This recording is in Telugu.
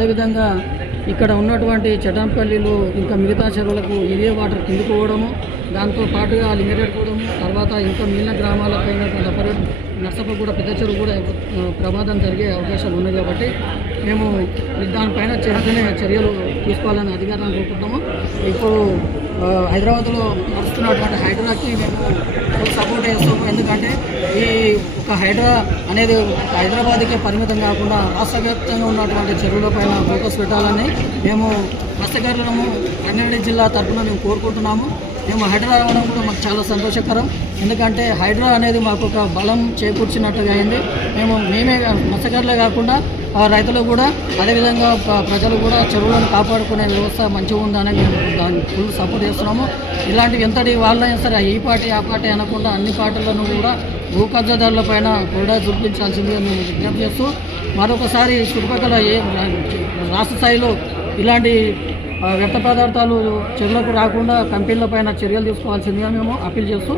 అదేవిధంగా ఇక్కడ ఉన్నటువంటి చటంపల్లిలో ఇంకా మిగతా చెరువులకు ఇదే వాటర్ కిందకు పోవడము, దాంతో పాటుగా లింగరేట్ పోవడము, తర్వాత ఇంకా మిగిలిన గ్రామాలపైన నర్సపగూడ పెద్ద చెరువు కూడా ప్రమాదం జరిగే అవకాశాలు ఉన్నాయి. కాబట్టి మేము దానిపైన చర్యలు తీసుకోవాలని అధికారులను కోరుకుంటాము. ఇప్పుడు హైదరాబాద్లో నడుస్తున్నటువంటి హైడ్రాకి మేము సపోర్ట్ చేస్తాము. ఎందుకంటే ఈ ఒక హైడ్రా అనేది హైదరాబాద్కే పరిమితం కాకుండా రాష్ట్ర వ్యాప్తంగా ఉన్నటువంటి చెరువులపైన ఫోకస్ పెట్టాలని మేము మత్స్యకారులను రంగారెడ్డి జిల్లా తరఫున మేము కోరుకుంటున్నాము. మేము హైడ్రా రావడం కూడా మాకు చాలా సంతోషకరం. ఎందుకంటే హైడ్రా అనేది మాకు ఒక బలం చేకూర్చినట్టుగా అయింది. మేమే మత్స్యకారులే కాకుండా రైతులు కూడా, అదేవిధంగా ప్రజలు కూడా చెరువులను కాపాడుకునే వ్యవస్థ మంచిగా ఉందని మేము దాన్ని ఫుల్ సపోర్ట్ చేస్తున్నాము. ఇలాంటివి ఎంతటి వాళ్ళైనా సరే ఈ పార్టీ ఆ పార్టీ అనకుండా అన్ని పార్టీలను కూడా భూ కబ్జాదారుల పైన కూడా చూపించాల్సిందిగా మేము విజ్ఞప్తి చేస్తూ, మరొకసారి చుట్టుపక్కల రాష్ట్ర స్థాయిలో ఇలాంటి వ్యర్థ పదార్థాలు చెరువులకు రాకుండా కంపెనీల పైన చర్యలు తీసుకోవాల్సిందిగా మేము అప్పీల్ చేస్తూ